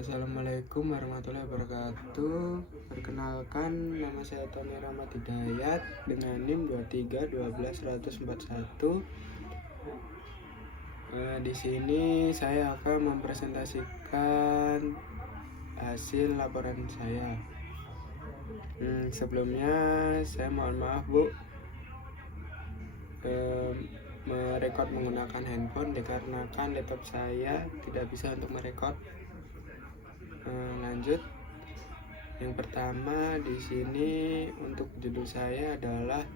Assalamualaikum warahmatullahi wabarakatuh. Perkenalkan, nama saya Tony Rahmat Hidayat dengan NIM 2312141. Di sini saya akan mempresentasikan hasil laporan saya. Sebelumnya saya mohon maaf Bu, merekod menggunakan handphone dikarenakan laptop saya tidak bisa untuk merekod. Lanjut. Yang pertama di sini untuk judul saya adalah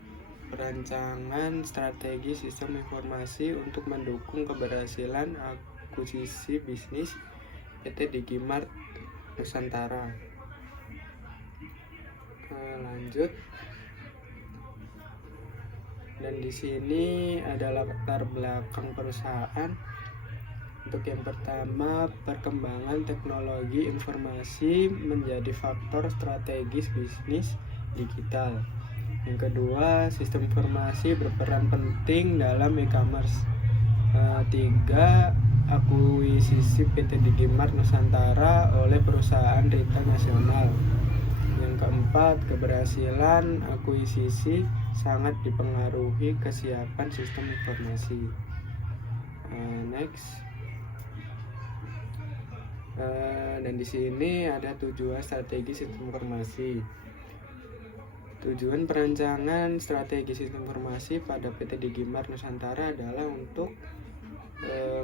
perancangan strategi sistem informasi untuk mendukung keberhasilan akuisisi bisnis PT Digimart Nusantara. Lanjut. Dan di sini adalah latar belakang perusahaan. Untuk yang pertama, perkembangan teknologi informasi menjadi faktor strategis bisnis digital. Yang kedua, sistem informasi berperan penting dalam e-commerce. 3. Akuisisi PT Digimart Nusantara oleh perusahaan retail nasional. Yang keempat, keberhasilan akuisisi sangat dipengaruhi kesiapan sistem informasi. Next. Dan di sini ada tujuan strategi sistem informasi. Tujuan perancangan strategi sistem informasi pada PT Digimart Nusantara adalah untuk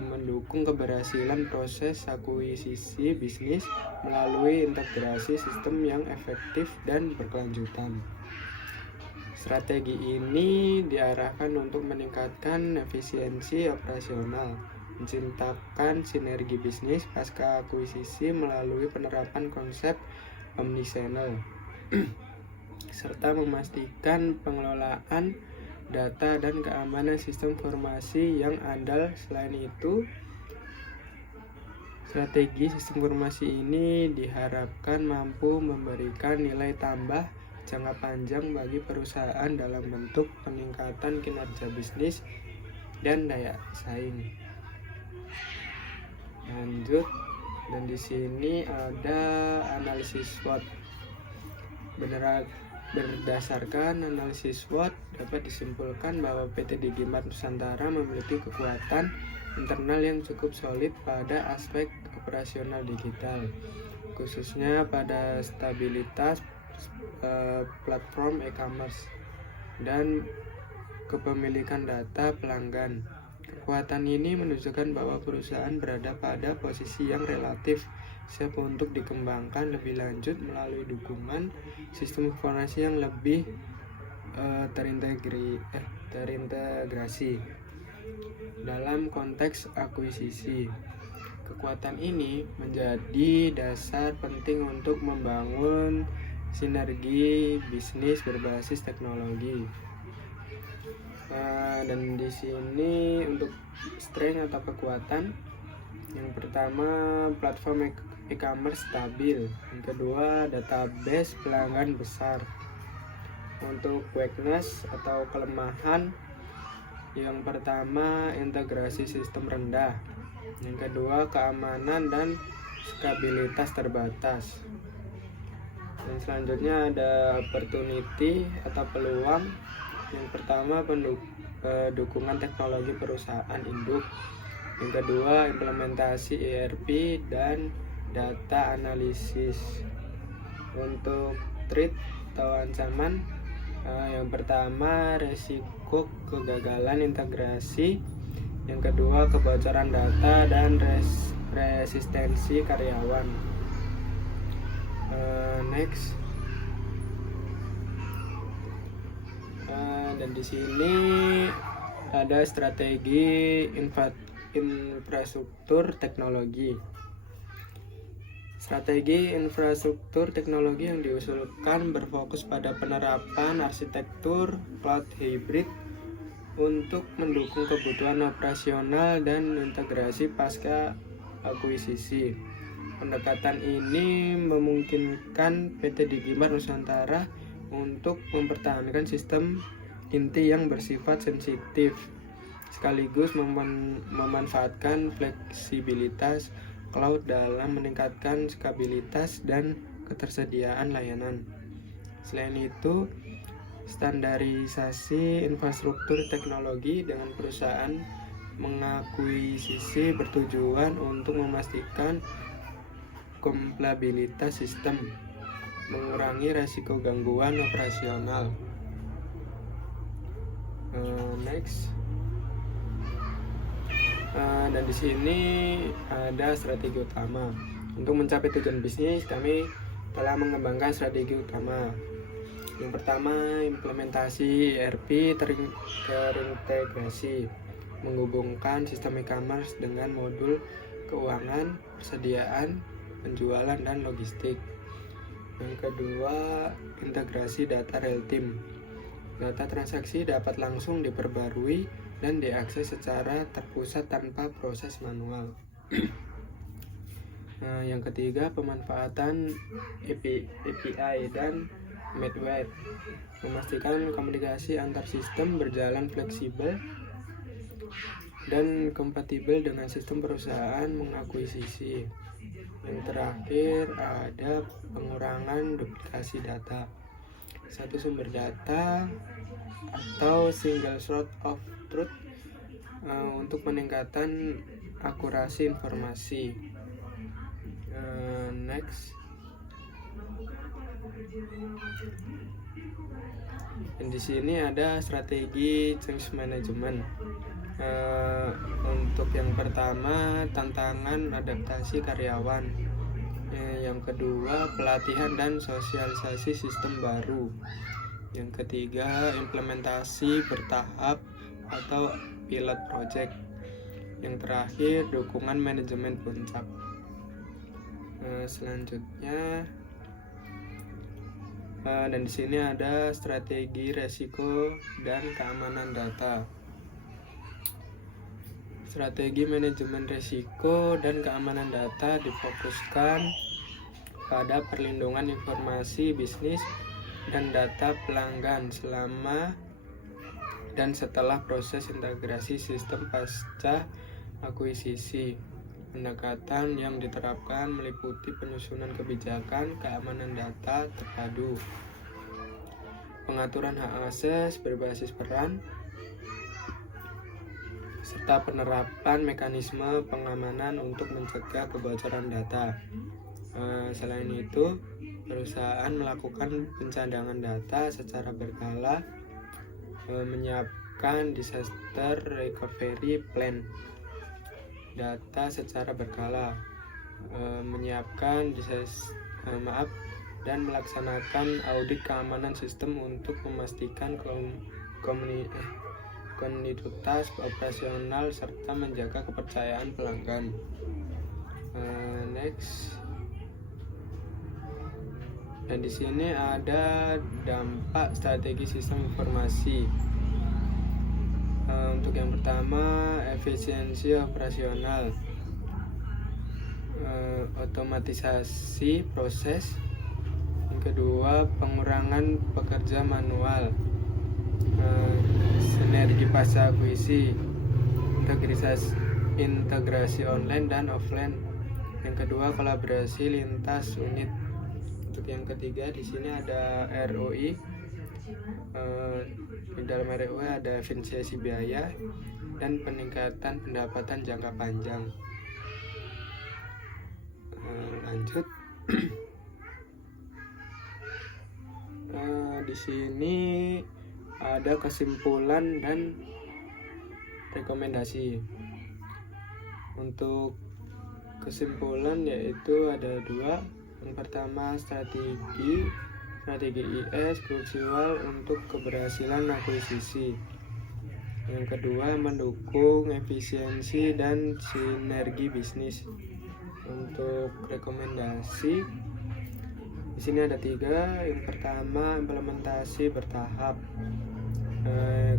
mendukung keberhasilan proses akuisisi bisnis melalui integrasi sistem yang efektif dan berkelanjutan. Strategi ini diarahkan untuk meningkatkan efisiensi operasional, menciptakan sinergi bisnis pasca akuisisi melalui penerapan konsep omnichannel, serta memastikan pengelolaan data dan keamanan sistem informasi yang andal. Selain itu, strategi sistem informasi ini diharapkan mampu memberikan nilai tambah jangka panjang bagi perusahaan dalam bentuk peningkatan kinerja bisnis dan daya saing. Lanjut. Dan di sini ada analisis SWOT. Berdasarkan analisis SWOT dapat disimpulkan bahwa PT Digimart Nusantara memiliki kekuatan internal yang cukup solid pada aspek operasional digital, khususnya pada stabilitas platform e-commerce dan kepemilikan data pelanggan. Kekuatan ini menunjukkan bahwa perusahaan berada pada posisi yang relatif siap untuk dikembangkan lebih lanjut melalui dukungan sistem informasi yang lebih terintegrasi dalam konteks akuisisi. Kekuatan ini menjadi dasar penting untuk membangun sinergi bisnis berbasis teknologi. Dan di sini untuk strength atau kekuatan, yang pertama platform e-commerce stabil, yang kedua database pelanggan besar. Untuk weakness atau kelemahan, yang pertama integrasi sistem rendah, yang kedua keamanan dan stabilitas terbatas. Dan selanjutnya ada opportunity atau peluang. Yang pertama dukungan teknologi perusahaan induk, yang kedua implementasi ERP dan data analisis. Untuk threat atau ancaman, yang pertama resiko kegagalan integrasi, yang kedua kebocoran data dan resistensi karyawan. Next. Dan di sini ada strategi infrastruktur teknologi. Strategi infrastruktur teknologi yang diusulkan berfokus pada penerapan arsitektur cloud hybrid untuk mendukung kebutuhan operasional dan integrasi pasca akuisisi. Pendekatan ini memungkinkan PT Digimart Nusantara untuk mempertahankan sistem inti yang bersifat sensitif, sekaligus memanfaatkan fleksibilitas cloud dalam meningkatkan skabilitas dan ketersediaan layanan. Selain itu, standarisasi infrastruktur teknologi dengan perusahaan mengakuisisi bertujuan untuk memastikan kompatibilitas sistem, mengurangi risiko gangguan operasional. Dan di sini ada strategi utama. Untuk mencapai tujuan bisnis, kami telah mengembangkan strategi utama. Yang pertama, implementasi ERP terintegrasi, menghubungkan sistem e-commerce dengan modul keuangan, persediaan, penjualan, dan logistik. Yang kedua, integrasi data real time. Data transaksi dapat langsung diperbarui dan diakses secara terpusat tanpa proses manual. Yang ketiga, pemanfaatan API dan middleware, memastikan komunikasi antar sistem berjalan fleksibel dan kompatibel dengan sistem perusahaan mengakuisisi. Yang terakhir ada pengurangan duplikasi data, satu sumber data atau single source of truth untuk peningkatan akurasi informasi. Dan di sini ada strategi change management. Untuk yang pertama, tantangan adaptasi karyawan. Yang kedua, pelatihan dan sosialisasi sistem baru. Yang ketiga, implementasi bertahap atau pilot project. Yang terakhir, dukungan manajemen puncak. Selanjutnya, dan di sini ada strategi resiko dan keamanan data. Strategi manajemen risiko dan keamanan data difokuskan pada perlindungan informasi bisnis dan data pelanggan selama dan setelah proses integrasi sistem pasca akuisisi. Pendekatan yang diterapkan meliputi penyusunan kebijakan keamanan data terpadu, pengaturan hak akses berbasis peran, serta penerapan mekanisme pengamanan untuk mencegah kebocoran data. Selain itu, perusahaan melakukan pencadangan data secara berkala, menyiapkan disaster recovery plan data secara berkala, menyiapkan dan melaksanakan audit keamanan sistem untuk memastikan kontinuitas operasional serta menjaga kepercayaan pelanggan. Dan di sini ada dampak strategi sistem informasi. Untuk yang pertama, efisiensi operasional, otomatisasi proses. Yang kedua, pengurangan pekerja manual, sinergi pasca akuisisi, integrasi online dan offline. Yang kedua, kolaborasi lintas unit. Untuk yang ketiga, di sini ada ROI. Di dalam ROI ada efisiensi biaya dan peningkatan pendapatan jangka panjang. Lanjut. Di sini ada kesimpulan dan rekomendasi. Untuk kesimpulan yaitu ada dua. Yang pertama, strategi IS krusial untuk keberhasilan akuisisi. Yang kedua, mendukung efisiensi dan sinergi bisnis. Untuk rekomendasi di sini ada 3. Yang pertama, implementasi bertahap.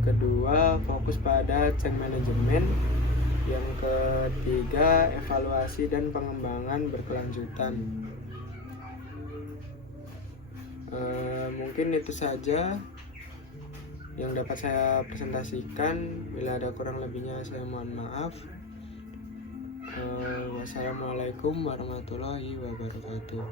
Kedua, fokus pada change management. Yang ketiga, evaluasi dan pengembangan berkelanjutan. Mungkin itu saja yang dapat saya presentasikan. Bila ada kurang lebihnya saya mohon maaf. Wassalamualaikum warahmatullahi wabarakatuh.